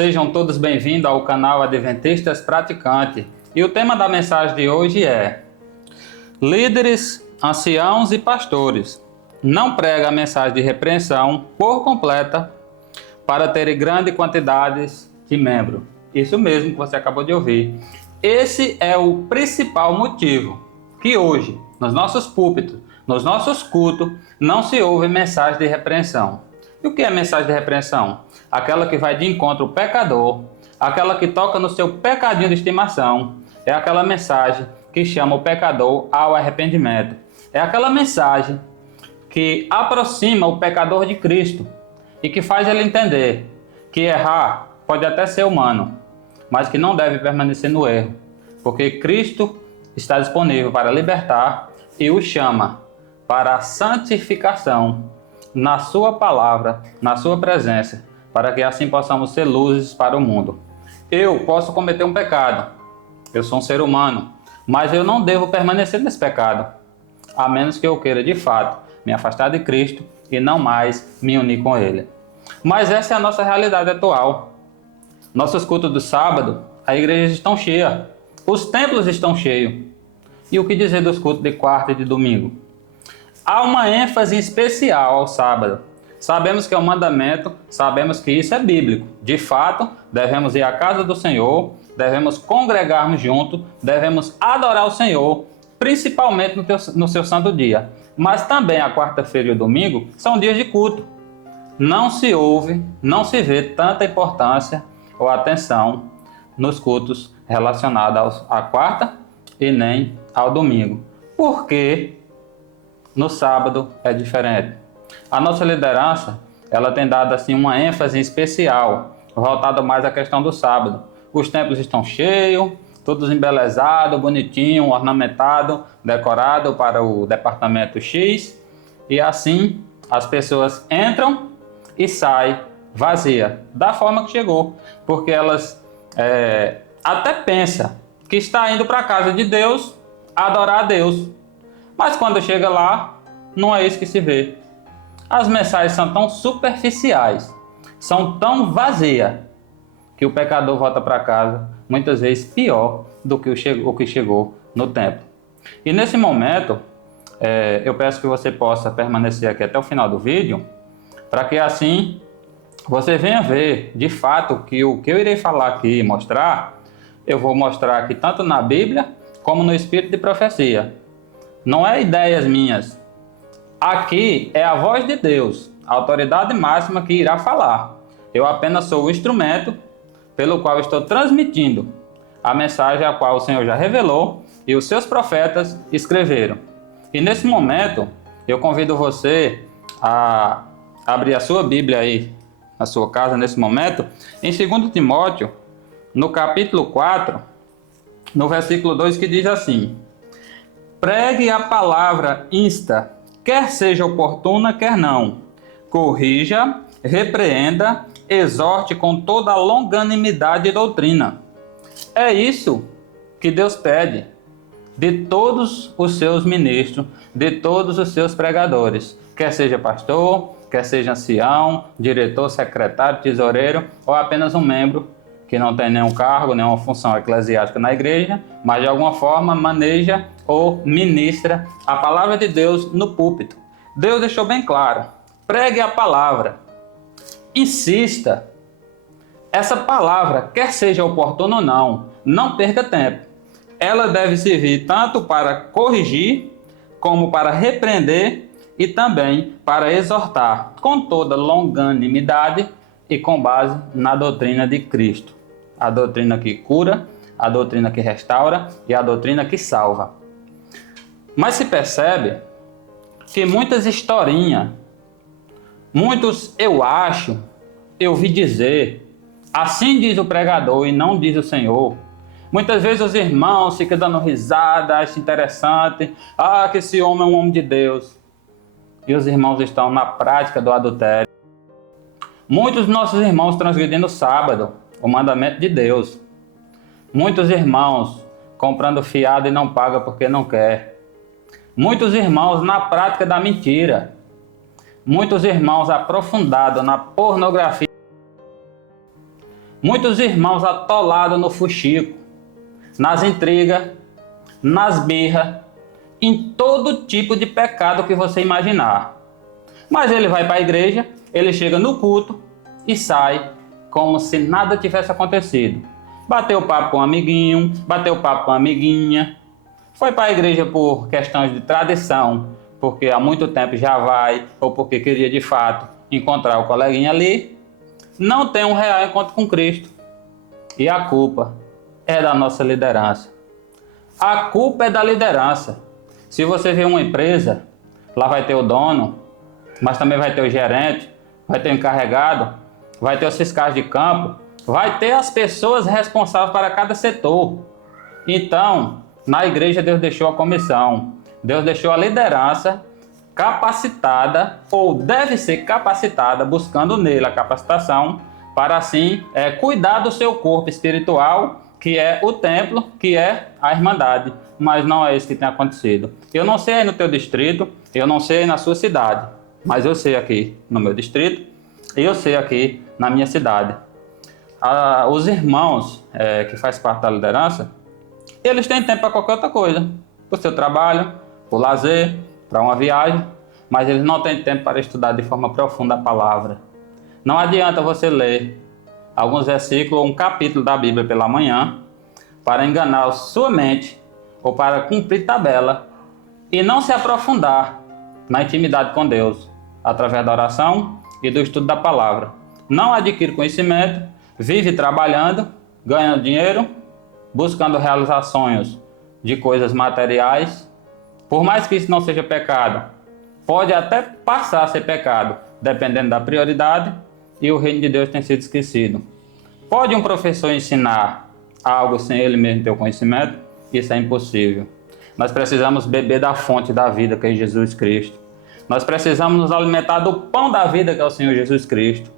sejam todos bem-vindos ao canal Adventistas Praticante. E o tema da mensagem de hoje é: líderes, anciãos e pastores não pregam a mensagem de repreensão por completa para terem grandes quantidades de membros. Isso mesmo que você acabou de ouvir. Esse é o principal motivo que hoje, nos nossos púlpitos, nos nossos cultos, não se ouve mensagem de repreensão. E o que é mensagem de repreensão? Aquela que vai de encontro ao pecador, aquela que toca no seu pecadinho de estimação, é aquela mensagem que chama o pecador ao arrependimento. É aquela mensagem que aproxima o pecador de Cristo e que faz ele entender que errar pode até ser humano, mas que não deve permanecer no erro, porque Cristo está disponível para libertar e o chama para a santificação na sua palavra, na sua presença, para que assim possamos ser luzes para o mundo. Eu posso cometer um pecado, eu sou um ser humano, mas eu não devo permanecer nesse pecado, a menos que eu queira de fato me afastar de Cristo e não mais me unir com Ele. Mas essa é a nossa realidade atual. Nossos cultos do sábado, as igrejas estão cheias, os templos estão cheios. E o que dizer dos cultos de quarta e de domingo? Há uma ênfase especial ao sábado. Sabemos que é um mandamento, sabemos que isso é bíblico. De fato, devemos ir à casa do Senhor, devemos congregarmos juntos, devemos adorar o Senhor, principalmente no seu santo dia. Mas também a quarta-feira e o domingo são dias de culto. Não se ouve, não se vê tanta importância ou atenção nos cultos relacionados à quarta e nem ao domingo. Por quê? No sábado é diferente. A nossa liderança, ela tem dado assim uma ênfase especial, voltada mais à questão do sábado. Os templos estão cheios, todos embelezados, bonitinho, ornamentado, decorado para o departamento X, e assim as pessoas entram e saem vazia, da forma que chegou, porque elas até pensam que está indo para a casa de Deus adorar a Deus. Mas quando chega lá, não é isso que se vê. As mensagens são tão superficiais, são tão vazias, que o pecador volta para casa, muitas vezes pior do que o que chegou no templo. E nesse momento, eu peço que você possa permanecer aqui até o final do vídeo, para que assim você venha ver, de fato, que o que eu irei falar aqui e mostrar, eu vou mostrar aqui tanto na Bíblia, como no Espírito de Profecia. Não é ideias minhas. Aqui é a voz de Deus, a autoridade máxima que irá falar. Eu apenas sou o instrumento pelo qual estou transmitindo a mensagem a qual o Senhor já revelou e os seus profetas escreveram. E nesse momento, eu convido você a abrir a sua Bíblia aí na sua casa nesse momento, em 2 Timóteo, no capítulo 4, no versículo 2, que diz assim: pregue a palavra insta, quer seja oportuna, quer não. Corrija, repreenda, exorte com toda a longanimidade e doutrina. É isso que Deus pede de todos os seus ministros, de todos os seus pregadores. Quer seja pastor, quer seja ancião, diretor, secretário, tesoureiro ou apenas um membro que não tem nenhum cargo, nenhuma função eclesiástica na igreja, mas de alguma forma maneja ou ministra a palavra de Deus no púlpito. Deus deixou bem claro: pregue a palavra, insista. Essa palavra, quer seja oportuna ou não perca tempo. Ela deve servir tanto para corrigir, como para repreender e também para exortar, com toda longanimidade e com base na doutrina de Cristo. A doutrina que cura, a doutrina que restaura e a doutrina que salva. Mas se percebe que muitas historinhas, muitos eu acho, eu vi dizer, assim diz o pregador e não diz o Senhor. Muitas vezes os irmãos ficam dando risada, acham interessante, que esse homem é um homem de Deus. E os irmãos estão na prática do adultério. Muitos dos nossos irmãos transgredindo o sábado, o mandamento de Deus. Muitos irmãos comprando fiado e não pagam porque não quer. Muitos irmãos na prática da mentira. Muitos irmãos aprofundados na pornografia. Muitos irmãos atolados no fuxico, nas intrigas, nas birras, em todo tipo de pecado que você imaginar. Mas ele vai para a igreja, ele chega no culto e sai como se nada tivesse acontecido. Bateu papo com um amiguinho, bateu papo com uma amiguinha, foi para a igreja por questões de tradição, porque há muito tempo já vai, ou porque queria de fato encontrar o coleguinha ali. Não tem um real encontro com Cristo. E a culpa é da nossa liderança. A culpa é da liderança. Se você vê uma empresa, lá vai ter o dono, mas também vai ter o gerente, vai ter o encarregado, vai ter os fiscais de campo, vai ter as pessoas responsáveis para cada setor. Então, na igreja Deus deixou a comissão, Deus deixou a liderança capacitada, ou deve ser capacitada, buscando nele a capacitação, para assim cuidar do seu corpo espiritual, que é o templo, que é a irmandade. Mas não é isso que tem acontecido. Eu não sei aí no teu distrito, eu não sei aí na sua cidade, mas eu sei aqui no meu distrito e eu sei aqui na minha cidade. Os irmãos que fazem parte da liderança, eles têm tempo para qualquer outra coisa. Para o seu trabalho, para o lazer, para uma viagem, mas eles não têm tempo para estudar de forma profunda a palavra. Não adianta você ler alguns versículos ou um capítulo da Bíblia pela manhã para enganar a sua mente ou para cumprir tabela e não se aprofundar na intimidade com Deus através da oração e do estudo da palavra. Não adquire conhecimento, vive trabalhando, ganhando dinheiro, buscando realizar sonhos de coisas materiais. Por mais que isso não seja pecado, pode até passar a ser pecado, dependendo da prioridade, e o reino de Deus tem sido esquecido. Pode um professor ensinar algo sem ele mesmo ter o conhecimento? Isso é impossível. Nós precisamos beber da fonte da vida, que é Jesus Cristo. Nós precisamos nos alimentar do pão da vida, que é o Senhor Jesus Cristo.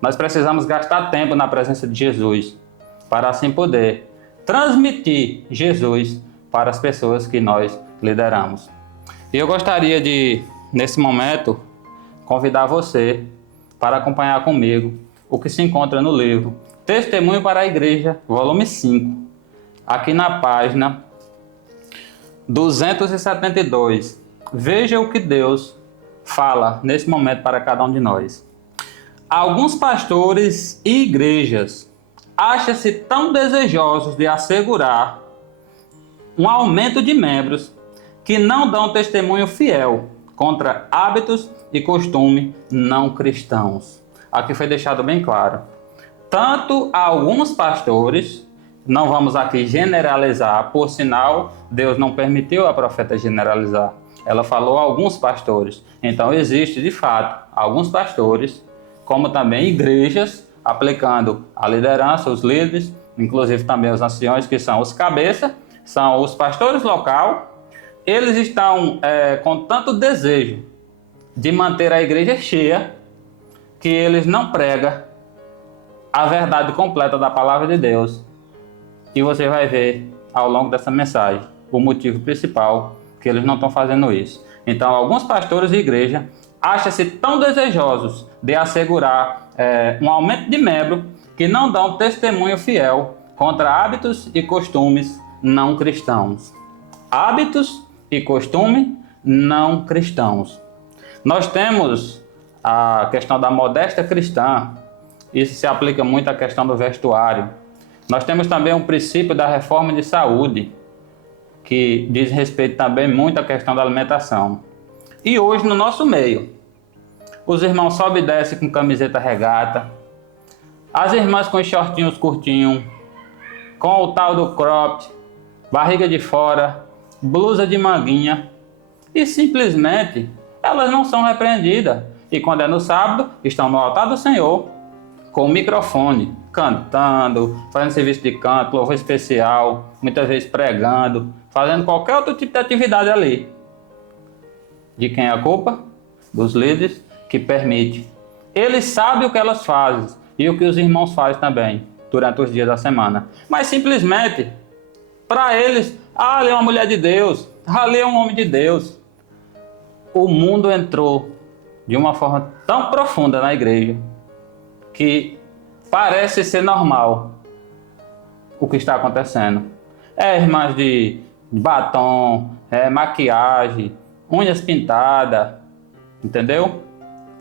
Nós precisamos gastar tempo na presença de Jesus, para assim poder transmitir Jesus para as pessoas que nós lideramos. E eu gostaria de, nesse momento, convidar você para acompanhar comigo o que se encontra no livro Testemunho para a Igreja, volume 5, aqui na página 272. Veja o que Deus fala nesse momento para cada um de nós. Alguns pastores e igrejas acham-se tão desejosos de assegurar um aumento de membros que não dão testemunho fiel contra hábitos e costumes não cristãos. Aqui foi deixado bem claro. Tanto alguns pastores, não vamos aqui generalizar, por sinal, Deus não permitiu a profeta generalizar. Ela falou alguns pastores. Então existe, de fato, alguns pastores, como também igrejas, aplicando a liderança, os líderes, inclusive também os anciões, que são os cabeças, são os pastores local. Eles estão com tanto desejo de manter a igreja cheia, que eles não pregam a verdade completa da palavra de Deus. E você vai ver ao longo dessa mensagem o motivo principal que eles não estão fazendo isso. Então, alguns pastores e igreja acham-se tão desejosos de assegurar um aumento de membro que não dão testemunho fiel contra hábitos e costumes não cristãos. Hábitos e costumes não cristãos. Nós temos a questão da modéstia cristã. Isso se aplica muito à questão do vestuário. Nós temos também o princípio da reforma de saúde, que diz respeito também muito à questão da alimentação. E hoje, no nosso meio, os irmãos sobem e descem com camiseta regata, as irmãs com shortinhos curtinhos, com o tal do cropped, barriga de fora, blusa de manguinha, e simplesmente elas não são repreendidas. E quando é no sábado, estão no altar do Senhor, com o microfone, cantando, fazendo serviço de canto, louvor especial, muitas vezes pregando, fazendo qualquer outro tipo de atividade ali. De quem é a culpa? Dos líderes que permitem. Eles sabem o que elas fazem e o que os irmãos fazem também, durante os dias da semana. Mas simplesmente, para eles, ali é uma mulher de Deus, ali é um homem de Deus. O mundo entrou de uma forma tão profunda na igreja, que parece ser normal o que está acontecendo. Irmãs de batom, maquiagem, unhas pintadas, entendeu?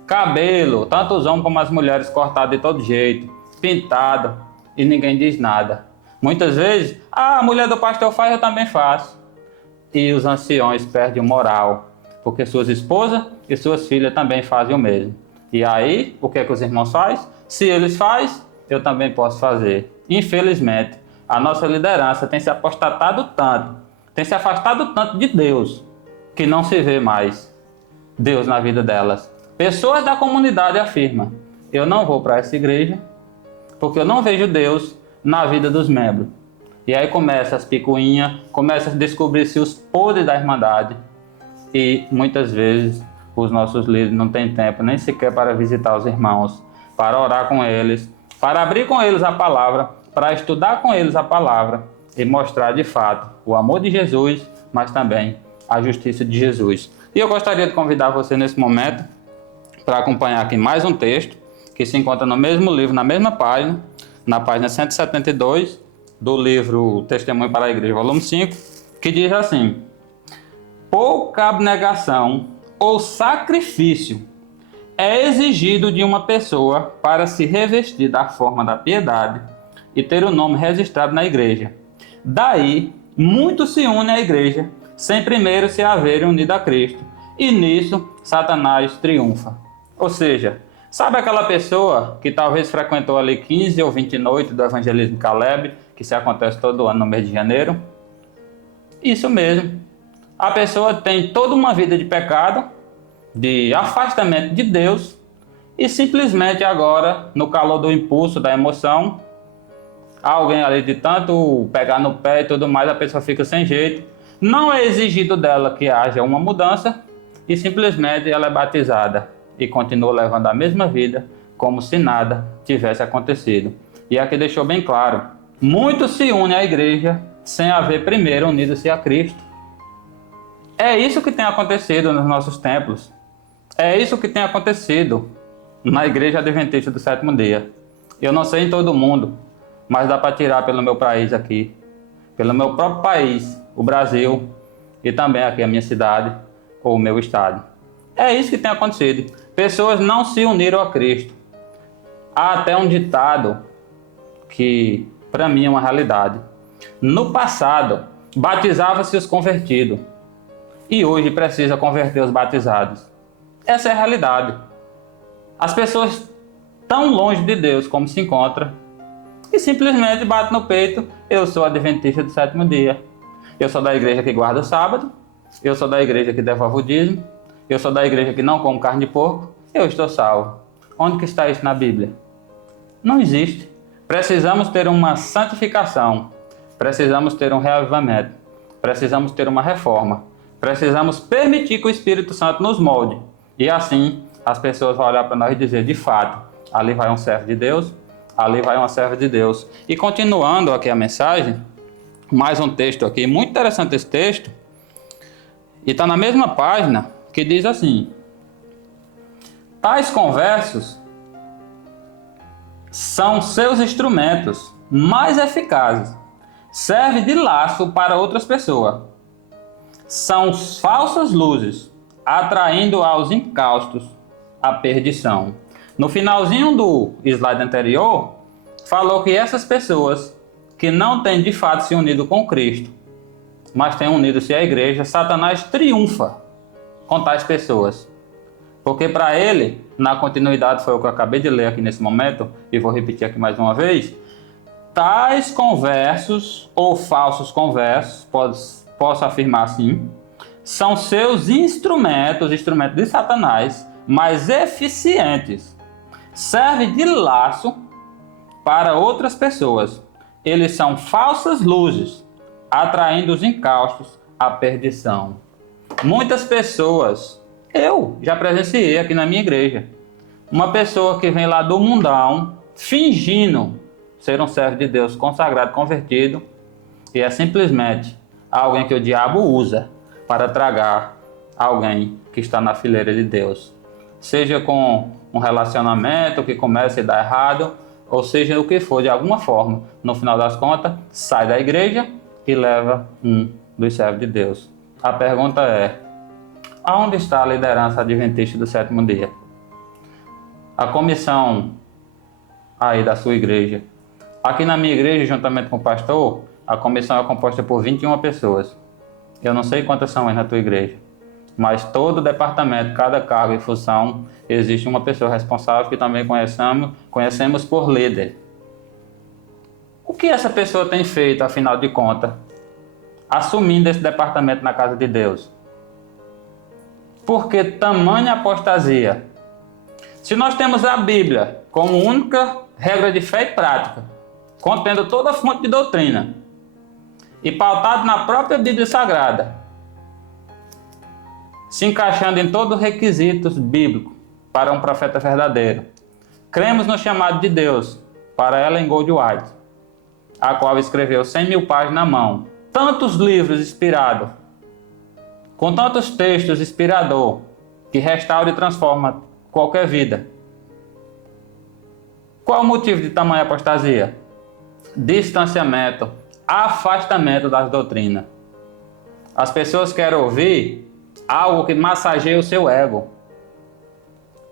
Cabelo, tanto os homens como as mulheres cortado de todo jeito, pintado, e ninguém diz nada. Muitas vezes, a mulher do pastor faz, eu também faço. E os anciões perdem o moral, porque suas esposas e suas filhas também fazem o mesmo. E aí, o que é que os irmãos fazem? Se eles fazem, eu também posso fazer. Infelizmente, a nossa liderança tem se apostatado tanto, tem se afastado tanto de Deus, que não se vê mais Deus na vida delas. Pessoas da comunidade afirmam: eu não vou para essa igreja porque eu não vejo Deus na vida dos membros. E aí começa as picuinhas, começa a descobrir-se os podres da Irmandade. E muitas vezes os nossos líderes não têm tempo nem sequer para visitar os irmãos, para orar com eles, para abrir com eles a palavra, para estudar com eles a palavra e mostrar de fato o amor de Jesus, mas também a justiça de Jesus. E eu gostaria de convidar você nesse momento para acompanhar aqui mais um texto que se encontra no mesmo livro, na mesma página, na página 172 do livro Testemunho para a Igreja, volume 5, que diz assim: pouca abnegação ou sacrifício é exigido de uma pessoa para se revestir da forma da piedade e ter o nome registrado na igreja. Daí, muitos se unem à igreja sem primeiro se haverem unido a Cristo, e nisso Satanás triunfa. Ou seja, sabe aquela pessoa que talvez frequentou ali 15 ou 20 noites do Evangelismo Caleb, que se acontece todo ano no mês de janeiro? Isso mesmo. A pessoa tem toda uma vida de pecado, de afastamento de Deus, e simplesmente agora, no calor do impulso, da emoção, alguém ali de tanto pegar no pé e tudo mais, a pessoa fica sem jeito. Não é exigido dela que haja uma mudança, e simplesmente ela é batizada e continua levando a mesma vida, como se nada tivesse acontecido. E aqui deixou bem claro: muitos se unem à igreja sem haver primeiro unido-se a Cristo. É isso que tem acontecido nos nossos templos. É isso que tem acontecido na Igreja Adventista do Sétimo Dia. Eu não sei em todo mundo, mas dá para tirar pelo meu país aqui, pelo meu próprio país, o Brasil, e também aqui a minha cidade ou o meu estado. É isso que tem acontecido. Pessoas não se uniram a Cristo. Há até um ditado que, para mim, é uma realidade. No passado, batizava-se os convertidos, e hoje precisa converter os batizados. Essa é a realidade. As pessoas tão longe de Deus como se encontram e simplesmente batem no peito: eu sou adventista do sétimo dia, eu sou da igreja que guarda o sábado, eu sou da igreja que devolve o dízimo, eu sou da igreja que não come carne de porco, eu estou salvo. Onde que está isso na Bíblia? Não existe. Precisamos ter uma santificação, precisamos ter um reavivamento, precisamos ter uma reforma, precisamos permitir que o Espírito Santo nos molde, e assim as pessoas vão olhar para nós e dizer: de fato, ali vai um servo de Deus, ali vai uma serva de Deus. E continuando aqui a mensagem, mais um texto aqui, muito interessante esse texto, e está na mesma página, que diz assim: tais conversos são seus instrumentos mais eficazes, serve de laço para outras pessoas. São falsas luzes, atraindo aos incaustos a perdição. No finalzinho do slide anterior, falou que essas pessoas que não têm de fato se unido com Cristo, mas têm unido-se à igreja, Satanás triunfa com tais pessoas. Porque para ele, na continuidade, foi o que eu acabei de ler aqui nesse momento, e vou repetir aqui mais uma vez: tais conversos ou falsos conversos, posso afirmar assim, são seus instrumentos de Satanás, mais eficientes. Serve de laço para outras pessoas. Eles são falsas luzes, atraindo os incaustos à perdição. Muitas pessoas, eu já presenciei aqui na minha igreja, uma pessoa que vem lá do mundão, fingindo ser um servo de Deus consagrado, convertido, e é simplesmente alguém que o diabo usa para tragar alguém que está na fileira de Deus. Seja com um relacionamento que começa a dar errado, ou seja, o que for, de alguma forma, no final das contas, sai da igreja e leva um dos servos de Deus. A pergunta é: aonde está a liderança adventista do sétimo dia? A comissão aí da sua igreja. Aqui na minha igreja, juntamente com o pastor, a comissão é composta por 21 pessoas. Eu não sei quantas são aí na tua igreja, mas todo departamento, cada cargo e função, existe uma pessoa responsável que também conhecemos por líder. O que essa pessoa tem feito, afinal de contas, assumindo esse departamento na casa de Deus? Por que tamanha apostasia? Se nós temos a Bíblia como única regra de fé e prática, contendo toda a fonte de doutrina, e pautado na própria Bíblia Sagrada, se encaixando em todos os requisitos bíblicos para um profeta verdadeiro, cremos no chamado de Deus para Ellen Goldwhite, a qual escreveu 100.000 páginas na mão, tantos livros inspirados, com tantos textos inspiradores, que restaura e transforma qualquer vida. Qual o motivo de tamanha apostasia? Distanciamento, afastamento das doutrinas. As pessoas querem ouvir algo que massageia o seu ego.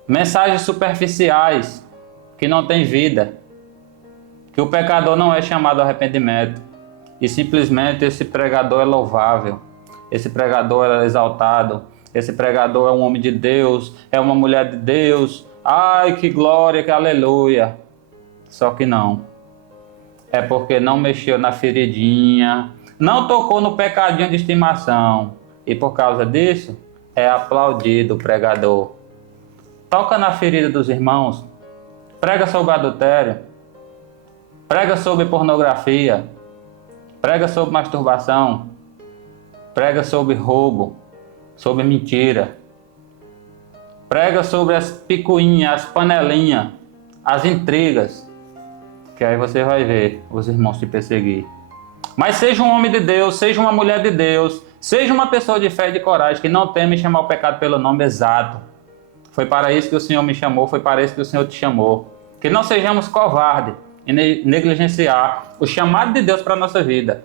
Mensagens superficiais, que não têm vida. Que o pecador não é chamado ao arrependimento. E simplesmente esse pregador é louvável. Esse pregador é exaltado. Esse pregador é um homem de Deus. É uma mulher de Deus. Ai, que glória, que aleluia. Só que não. É porque não mexeu na feridinha. Não tocou no pecadinho de estimação. E por causa disso, é aplaudido o pregador. Toca na ferida dos irmãos. Prega sobre adultério. Prega sobre pornografia. Prega sobre masturbação. Prega sobre roubo. Sobre mentira. Prega sobre as picuinhas, as panelinhas, as intrigas. Que aí você vai ver os irmãos te perseguir. Mas seja um homem de Deus, seja uma mulher de Deus, seja uma pessoa de fé e de coragem, que não teme chamar o pecado pelo nome exato. Foi para isso que o Senhor me chamou, foi para isso que o Senhor te chamou. Que não sejamos covardes e negligenciar o chamado de Deus para a nossa vida.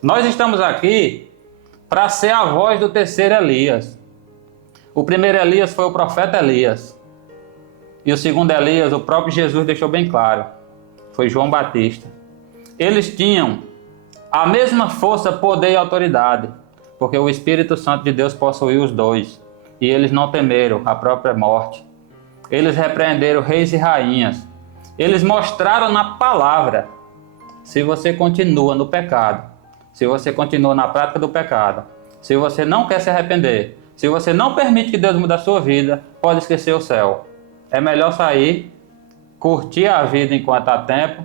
Nós estamos aqui para ser a voz do terceiro Elias. O primeiro Elias foi o profeta Elias. E o segundo Elias, o próprio Jesus deixou bem claro, foi João Batista. Eles tinham a mesma força, poder e autoridade, porque o Espírito Santo de Deus possuía os dois. E eles não temeram a própria morte. Eles repreenderam reis e rainhas. Eles mostraram na palavra, se você continua no pecado, se você continua na prática do pecado, se você não quer se arrepender, se você não permite que Deus mude a sua vida, pode esquecer o céu. É melhor sair, curtir a vida enquanto há tempo,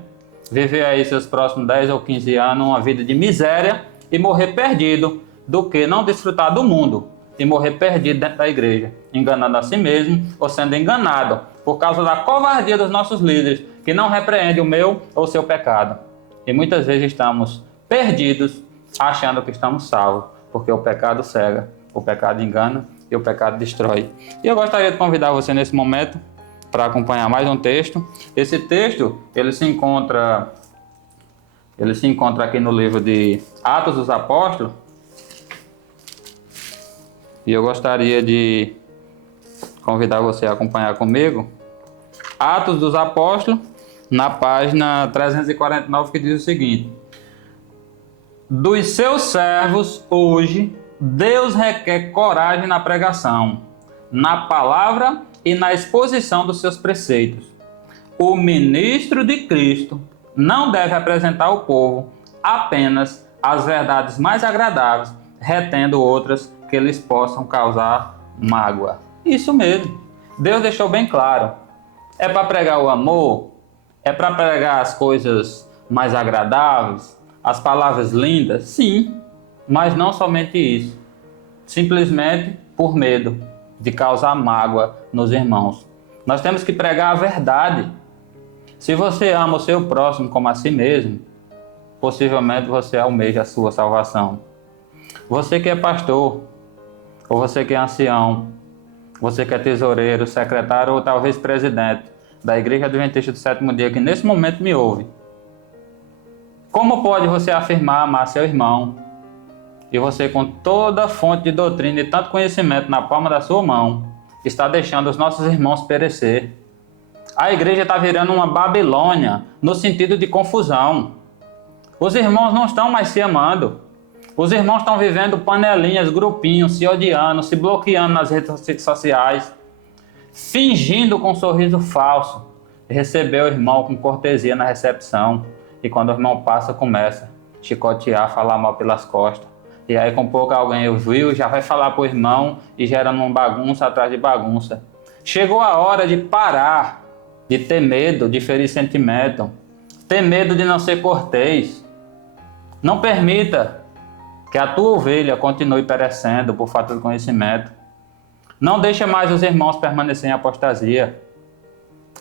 viver aí seus próximos 10 ou 15 anos uma vida de miséria e morrer perdido, do que não desfrutar do mundo e morrer perdido dentro da igreja, enganando a si mesmo ou sendo enganado por causa da covardia dos nossos líderes, que não repreendem o meu ou o seu pecado. E muitas vezes estamos perdidos, achando que estamos salvos, porque o pecado cega, o pecado engana e o pecado destrói. E eu gostaria de convidar você nesse momento para acompanhar mais um texto. Esse texto, ele se encontra aqui no livro de Atos dos Apóstolos. E eu gostaria de convidar você a acompanhar comigo. Atos dos Apóstolos, na página 349, que diz o seguinte: dos seus servos, hoje, Deus requer coragem na pregação, na palavra e na exposição dos seus preceitos. O ministro de Cristo não deve apresentar ao povo apenas as verdades mais agradáveis, retendo outras que lhes possam causar mágoa. Isso mesmo. Deus deixou bem claro. É para pregar o amor? É para pregar as coisas mais agradáveis? As palavras lindas? Sim, mas não somente isso. Simplesmente por medo de causar mágoa nos irmãos. Nós temos que pregar a verdade. Se você ama o seu próximo como a si mesmo, possivelmente você almeja a sua salvação. Você que é pastor, ou você que é ancião, você que é tesoureiro, secretário ou talvez presidente da Igreja Adventista do Sétimo Dia que nesse momento me ouve, como pode você afirmar amar seu irmão e você, com toda a fonte de doutrina e tanto conhecimento na palma da sua mão, está deixando os nossos irmãos perecer? A igreja está virando uma Babilônia no sentido de confusão. Os irmãos não estão mais se amando. Os irmãos estão vivendo panelinhas, grupinhos, se odiando, se bloqueando nas redes sociais, fingindo com um sorriso falso receber o irmão com cortesia na recepção. E quando o irmão passa, começa a chicotear, falar mal pelas costas. E aí, com pouco alguém ouviu, já vai falar pro irmão e gerando uma bagunça atrás de bagunça. Chegou a hora de parar, de ter medo de ferir sentimento, ter medo de não ser cortês. Não permita que a tua ovelha continue perecendo por falta de conhecimento. Não deixe mais os irmãos permanecerem em apostasia.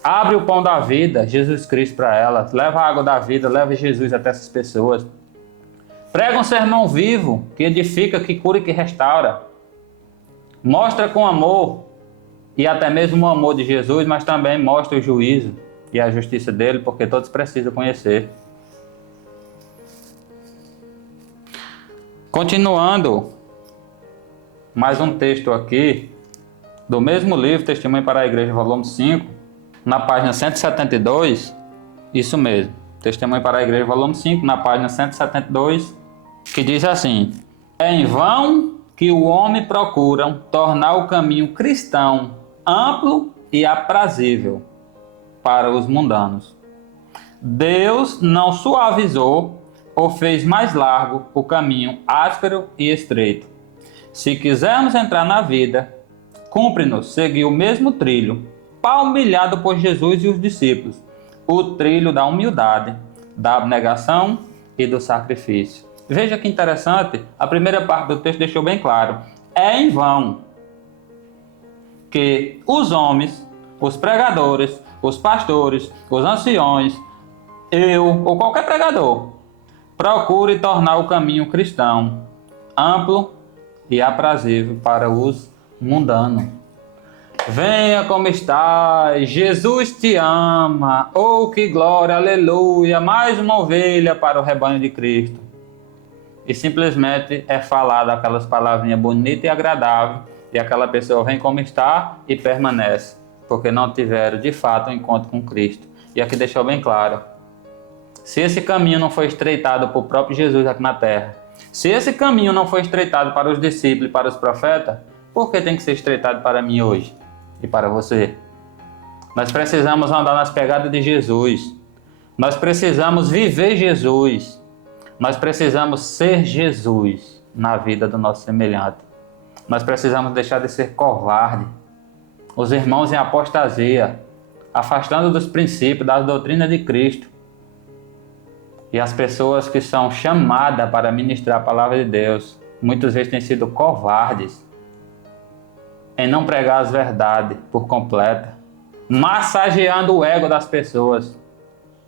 Abre o pão da vida, Jesus Cristo, para elas. Leva a água da vida, leva Jesus até essas pessoas. Prega um sermão vivo, que edifica, que cura e que restaura. Mostra com amor, e até mesmo o amor de Jesus, mas também mostra o juízo e a justiça dele, porque todos precisam conhecer. Continuando, mais um texto aqui, do mesmo livro, Testemunho para a Igreja, volume 5, na página 172, isso mesmo, Testemunho para a Igreja, volume 5, na página 172, que diz assim: é em vão que o homem procura tornar o caminho cristão amplo e aprazível para os mundanos. Deus não suavizou ou fez mais largo o caminho áspero e estreito. Se quisermos entrar na vida, cumpre-nos seguir o mesmo trilho, palmilhado por Jesus e os discípulos, o trilho da humildade, da abnegação e do sacrifício. Veja que interessante, a primeira parte do texto deixou bem claro. É em vão que os homens, os pregadores, os pastores, os anciões, eu ou qualquer pregador, procure tornar o caminho cristão amplo e aprazível para os mundanos. Venha como estás, Jesus te ama, oh que glória, aleluia, mais uma ovelha para o rebanho de Cristo. E simplesmente é falado aquelas palavrinhas bonitas e agradáveis, e aquela pessoa vem como está e permanece, porque não tiveram de fato um encontro com Cristo. E aqui deixou bem claro, se esse caminho não foi estreitado por próprio Jesus aqui na terra, se esse caminho não foi estreitado para os discípulos e para os profetas, por que tem que ser estreitado para mim hoje e para você? Nós precisamos andar nas pegadas de Jesus, nós precisamos viver Jesus, nós precisamos ser Jesus na vida do nosso semelhante. Nós precisamos deixar de ser covarde. Os irmãos em apostasia, afastando dos princípios, das doutrinas de Cristo. E as pessoas que são chamadas para ministrar a palavra de Deus, muitas vezes têm sido covardes em não pregar as verdades por completo, massageando o ego das pessoas.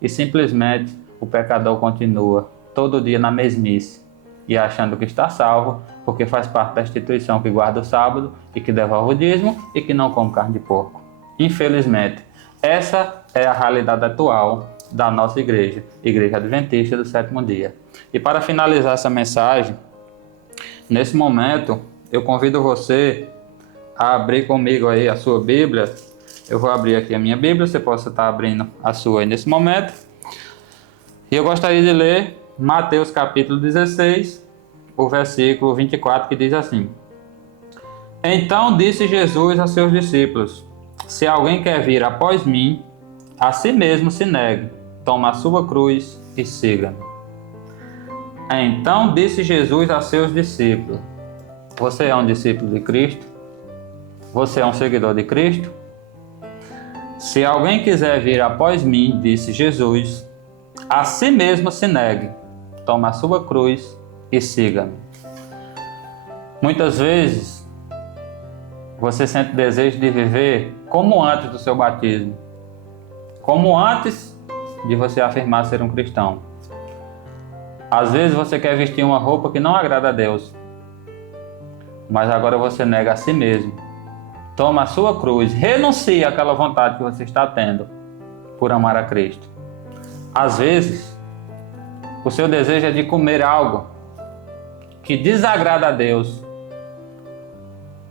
E simplesmente o pecador continua todo dia na mesmice e achando que está salvo, porque faz parte da instituição que guarda o sábado e que devolve o dízimo e que não come carne de porco. Infelizmente, essa é a realidade atual da nossa igreja, Igreja Adventista do Sétimo Dia. E para finalizar essa mensagem, nesse momento, eu convido você a abrir comigo aí a sua Bíblia. Eu vou abrir aqui a minha Bíblia, você possa estar abrindo a sua aí nesse momento. E eu gostaria de ler Mateus capítulo 16, o versículo 24, que diz assim: então disse Jesus a seus discípulos: se alguém quer vir após mim, a si mesmo se negue, toma a sua cruz e siga-me. Então disse Jesus a seus discípulos: você é um discípulo de Cristo? Você é um seguidor de Cristo? Se alguém quiser vir após mim, disse Jesus, a si mesmo se negue, toma a sua cruz e siga-me. Muitas vezes você sente desejo de viver como antes do seu batismo, como antes de você afirmar ser um cristão. Às vezes você quer vestir uma roupa que não agrada a Deus, mas agora você nega a si mesmo, toma a sua cruz, renuncia àquela vontade que você está tendo por amar a Cristo. Às vezes, o seu desejo é de comer algo que desagrada a Deus,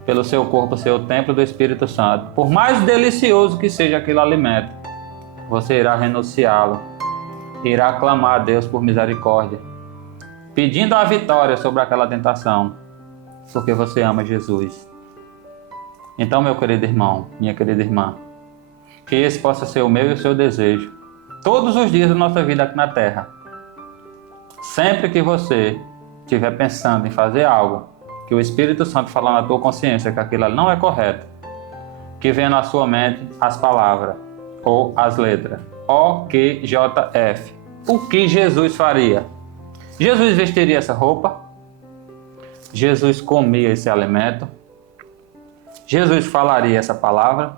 pelo seu corpo ser o templo do Espírito Santo. Por mais delicioso que seja aquele alimento, você irá renunciá-lo, irá clamar a Deus por misericórdia, pedindo a vitória sobre aquela tentação, porque você ama Jesus. Então, meu querido irmão, minha querida irmã, que esse possa ser o meu e o seu desejo, todos os dias da nossa vida aqui na Terra. Sempre que você estiver pensando em fazer algo, que o Espírito Santo falar na tua consciência que aquilo não é correto, que venha na sua mente as palavras, ou as letras, OQJF. O que Jesus faria? Jesus vestiria essa roupa? Jesus comia esse alimento? Jesus falaria essa palavra?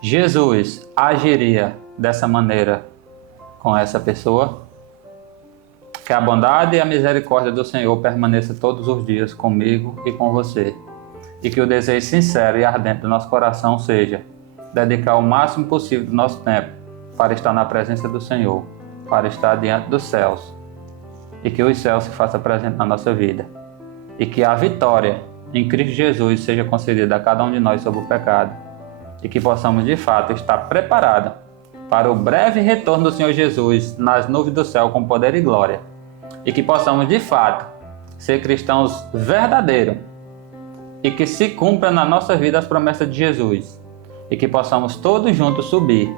Jesus agiria dessa maneira com essa pessoa? Que a bondade e a misericórdia do Senhor permaneça todos os dias comigo e com você. E que o desejo sincero e ardente do nosso coração seja dedicar o máximo possível do nosso tempo para estar na presença do Senhor, para estar diante dos céus. E que os céus se façam presentes na nossa vida. E que a vitória em Cristo Jesus seja concedida a cada um de nós sobre o pecado. E que possamos de fato estar preparados para o breve retorno do Senhor Jesus nas nuvens do céu com poder e glória. E que possamos de fato ser cristãos verdadeiros e que se cumpra na nossa vida as promessas de Jesus e que possamos todos juntos subir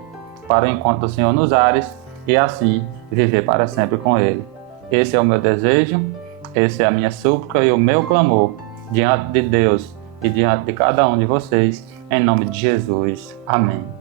para o encontro do Senhor nos ares e assim viver para sempre com Ele. Esse é o meu desejo, essa é a minha súplica e o meu clamor diante de Deus e diante de cada um de vocês, em nome de Jesus. Amém.